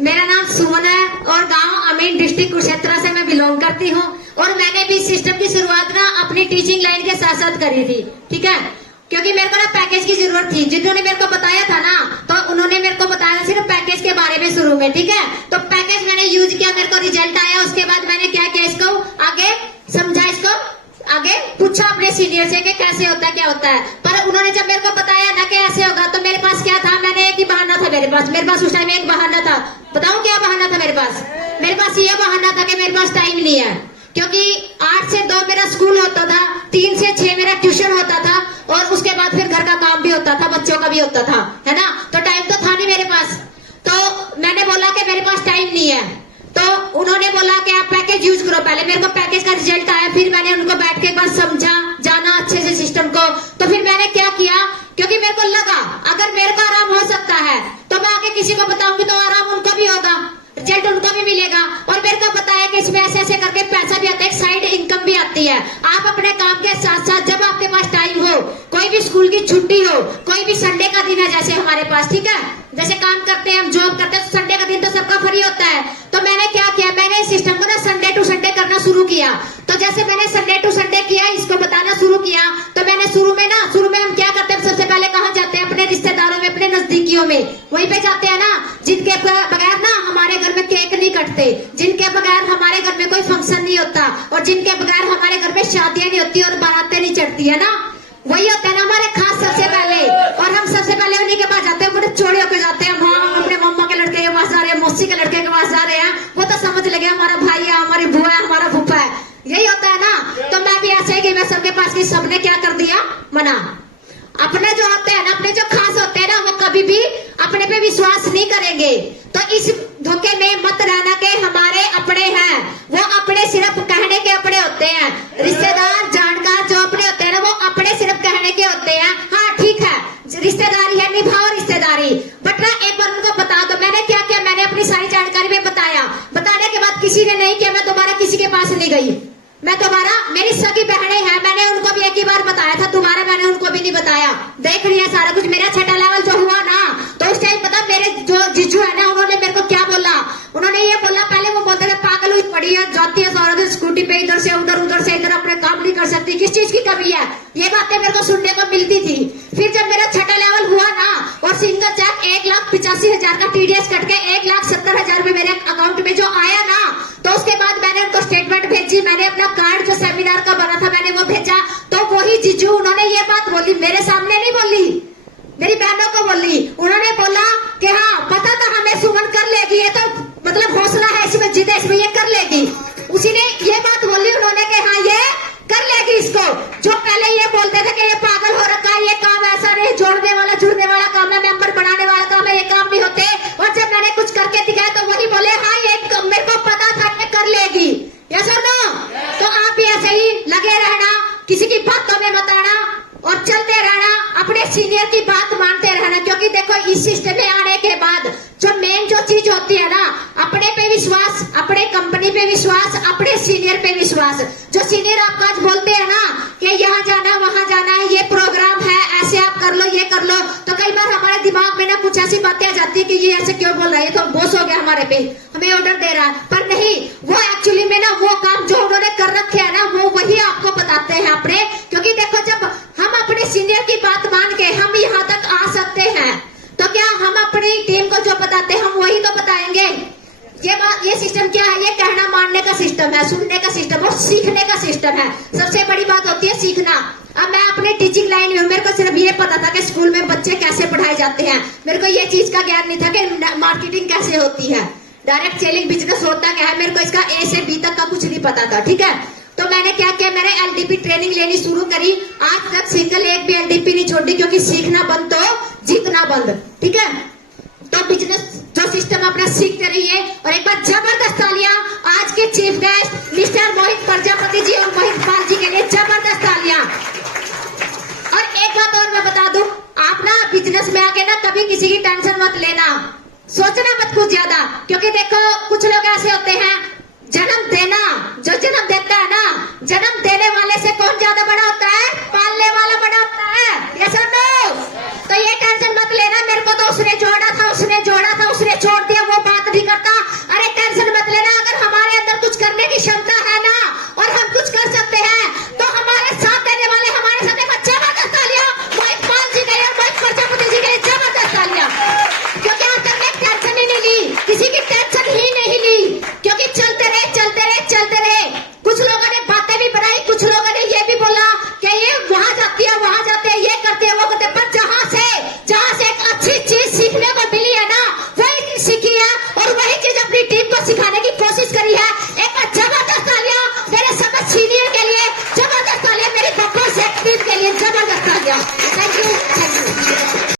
मेरा नाम सुमन है और गांव अमीन डिस्ट्रिक्ट कुरुक्षेत्र से मैं बिलोंग करती हूँ। और मैंने भी सिस्टम की शुरुआत ना अपनी टीचिंग लाइन के साथ साथ करी थी, ठीक है। क्योंकि मेरे को ना पैकेज की जरूरत थी। जिन्होंने मेरे को बताया था ना, तो उन्होंने मेरे को बताया था सिर्फ पैकेज के बारे में शुरू में, ठीक है। तो पैकेज मैंने यूज किया, मेरे को रिजल्ट आया। उसके बाद मैंने क्या किया, इसको आगे समझा, इसको आगे पूछा अपने सीनियर से कि कैसे होता है, क्या होता है। पर उन्होंने जब मेरे को बताया ना कि ऐसे होगा, तो मेरे पास क्या था, मैंने एक ही बहाना था मेरे पास उस टाइम एक बहाना था। बताऊं क्या बहाना था मेरे पास? मेरे पास ये बहाना था कि मेरे पास टाइम नहीं है। क्योंकि 8 से 2 मेरा स्कूल होता था, 3 से 6 मेरा ट्यूशन होता था, और उसके बाद फिर घर का काम भी होता था, बच्चों का भी होता था, है ना। तो टाइम तो था नहीं मेरे पास। तो मैंने बोला कि मेरे पास टाइम नहीं है। तो उन्होंने बोला कि आप पैकेज यूज करो। पहले मेरे को पैकेज का रिजल्ट आया, फिर मैंने उनको बैठ के एक बार समझा, जाना अच्छे से सिस्टम को। तो फिर मैंने क्या किया, क्योंकि मेरे को लगा अगर मेरे को आराम हो सकता है तो मैं आगे किसी को बताऊंगी तो आराम उनको भी होगा, रिजल्ट उनको भी मिलेगा। और मेरे को बताया कि इसमें ऐसे ऐसे करके पैसा भी आता है, एक साइड इनकम भी आती है। आप अपने काम के साथ साथ जब आपके पास टाइम हो, कोई भी स्कूल की छुट्टी हो, कोई भी संडे का दिन है जैसे हमारे पास, ठीक है, जैसे काम करते हैं हम, जॉब करते हैं, तो संडे का दिन तो सबका फ्री होता है। तो मैंने क्या किया, मैंने इस सिस्टम को ना संडे टू संडे करना शुरू किया। तो जैसे मैंने संडे टू संडे किया, इसको बताना शुरू किया, तो मैंने शुरू में हम क्या करते हैं, सबसे पहले कहाँ जाते हैं, अपने रिश्तेदारों में, अपने नजदीकियों में, वहीं पे जाते हैं ना, जिनके बगैर ना हमारे घर में केक नहीं कटते, जिनके बगैर हमारे घर में कोई फंक्शन नहीं होता, और जिनके बगैर हमारे घर में शादियां नहीं होती और बारातें नहीं चढ़ती है ना, वही होता है ना हमारे खास सबसे पहले। और हम सबसे पहले उन्हीं के पास जाते हैं, बड़े चोड़े होकर जाते हैं। हम अपने मम्मा के लड़के के पास जा रहे हैं, मौसी के लड़के के पास जा रहे हैं, वो तो समझ लगे हमारा भाई है, हमारी बुआ है, हमारा फूफा है, यही होता है ना। तो मैं भी ऐसे ही कि मैं सबके पास की, सबने क्या कर दिया, मना। अपने जो होते हैं ना, अपने जो खास होते हैं ना, वो कभी भी अपने पे विश्वास नहीं करेंगे। तो इस धोखे में मत रहना के हमारे अपने हैं, वो अपने सिर्फ कहने के अपने होते हैं। रिश्तेदार जानकार जो अपने होते हैं ना, वो अपने सिर्फ कहने के होते हैं। हाँ ठीक है, रिश्तेदारी है, निभाओ रिश्तेदारी, बट ना एक बार उनको बता दो। मैंने क्या किया, मैंने अपनी सारी जानकारी में बताया। बताने के बाद किसी ने नहीं किया, मैं दोबारा किसी के पास नहीं गई। मैं दोबारा, मेरी सगी बहनें हैं, मैंने उनको भी एक ही बार बताया था, दोबारा मैंने उनको भी नहीं बताया। देख लिया सारा कुछ। मेरा छठा लेवल जो हुआ ना, तो उस टाइम पता मेरे जो जीजू है ना, उन्होंने मेरे को क्या बोला, उन्होंने ये बोला, पहले वो बोलते थे पागल हुई पड़ी है, जाती है सारा दिन स्कूटी पे, इधर से उधर, उधर से इधर, अपने काम नहीं कर सकती, किस चीज की कमी है, ये बातें मेरे को सुनने को मिलती थी। फिर जब मेरा छठा लेवल हुआ ना, और सिंगल चेक 1,85,000 का TDS कट के 1,70,000 में मेरे अकाउंट में जो आया ना, तो उसके बाद मैंने उनको स्टेटमेंट भेजी, मैंने अपना कार्ड जो सेमिनार का बना था मैंने वो भेजा। तो वही जीजू, उन्होंने ये बात बोली, मेरे सामने नहीं बोली, मेरी बहनों को बोली। उन्होंने बोला कि हाँ पता था हमें सुमन कर लेगी, ये तो मतलब हौसला है इसमें, जिद है इसमें, ये कर लेगी। उसी ने ये बात बोली उन्होंने कि हाँ ये कर लेगी इसको। जो पहले ये बोलते थे कि ये पागल हो रखा है, ये काम ऐसा नहीं, जोड़ने वाला जुड़ने वाला काम है, मेंबर बनाने वाला काम है, ये काम नहीं होते। और जब मैंने कुछ करके दिखाया तो वही बोले हाँ ये मेरे को पता था कि कर लेगी। यस और नो? तो आप भी ऐसे ही लगे रहना, किसी की बातों में मत आना और चलते रहना, अपने सीनियर की बात मानते रहना। क्योंकि देखो इस सिस्टम में आने के बाद जो मेन जो चीज होती है ना, अपने पे विश्वास, अपने कंपनी पे विश्वास, अपने सीनियर पे विश्वास। जो सीनियर आपको आज बोलते हैं ना कि यहाँ जाना वहां जाना है, ये प्रोग्राम है, ऐसे आप कर लो, ये कर लो, तो कई बार हमारे दिमाग में ना कुछ ऐसी बातें आ जाती है कि ये ऐसे क्यों बोल रहा है, ये तो बॉस हो गया हमारे पे, हमें ऑर्डर दे रहा है। पर नहीं, वो एक्चुअली में ना वो काम जो उन्होंने कर रखे है ना, वो वही आपको बताते हैं अपने। क्योंकि देखो जब हम अपने सीनियर की बात मान के हम यहाँ तक आ सकते हैं, तो क्या हम अपनी टीम को जो बताते हैं हम वही तो बताएंगे। ये सिस्टम क्या है, ये कहना मानने का सिस्टम है, सुनने का सिस्टम और सीखने का सिस्टम है। सबसे बड़ी बात होती है सीखना। अब मैं अपने टीचिंग लाइन में, मेरे को सिर्फ ये पता था कि स्कूल में बच्चे कैसे पढ़ाए जाते हैं, मेरे को ये चीज का ज्ञान नहीं था कि मार्केटिंग कैसे होती है, डायरेक्ट सेलिंग बिजनेस होता क्या है, मेरे को इसका A से B तक का कुछ नहीं पता था, ठीक है। तो मैंने क्या किया, मैंने LDP ट्रेनिंग लेनी शुरू करी। आज तक सिंगल एक भी LDP नहीं छोड़ी, क्योंकि सीखना बंद तो जीतना बंद, ठीक है। तो बिजनेस जो सिस्टम अपना सीखते रहिए। और एक बार जबरदस्त तालियां आज के चीफ गेस्ट मिस्टर मोहित प्रजापति जी और मोहित पाल जी के लिए, जबरदस्त तालियां। और एक बात और मैं बता दूं, आप ना बिजनेस में आके ना कभी किसी की टेंशन मत लेना, सोचना मत कुछ ज्यादा। क्योंकि देखो कुछ लोग ऐसे होते हैं, जन्म देना, जो जन्म देता है ना, जन्म देने वाले से कौन ज्यादा बड़ा होता है, पालने वाला बड़ा होता है। यस और नो? तो ये टेंशन मत लेना, मेरे को तो उसने जोड़ा था, उसने छोड़ दिया, वो बात नहीं करता। और वही चीज अपनी टीम को सिखाने की कोशिश करी है। एक जबरदस्त